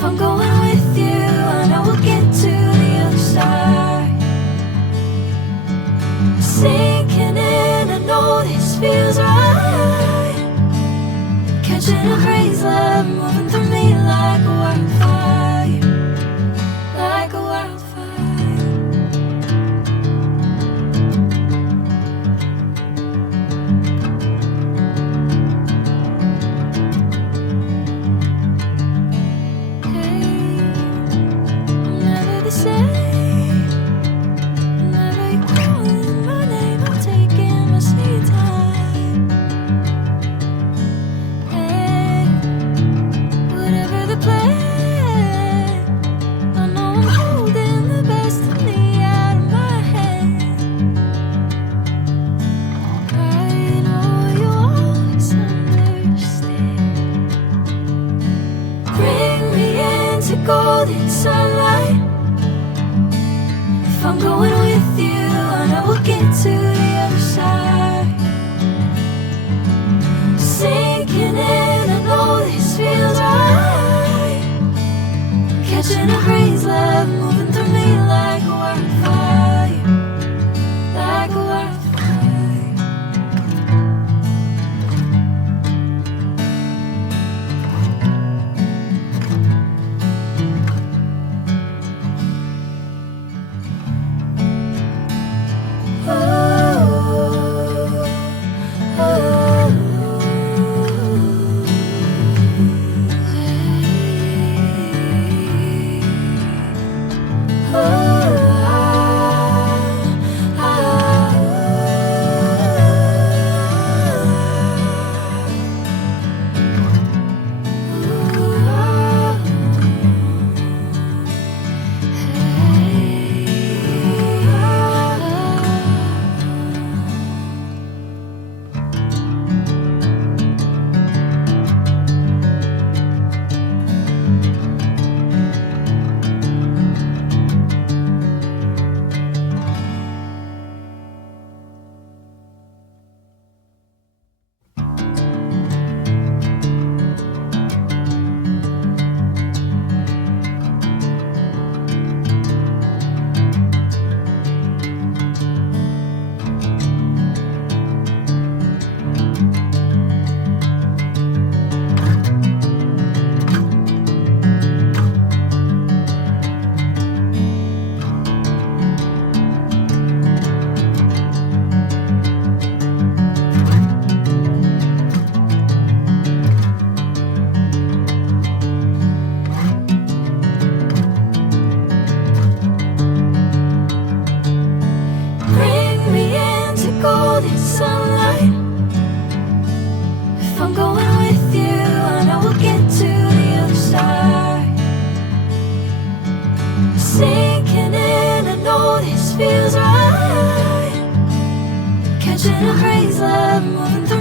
If I'm going with you, I know we'll get to the other side. Sinking in, I know this feels right. Catching a crazy love moving through me like a wildfire, like a wildfire. Golden sunlight. If I'm going with you, I know we'll get to the other side. Sinking in, I know this feels right. Catching a crazy love moving through me like a wildfire, like a wildfire. Golden sunlight. If I'm going with you, I know we'll get to the other side. Sinking in, I know this feels right. Catching a crazy love moving through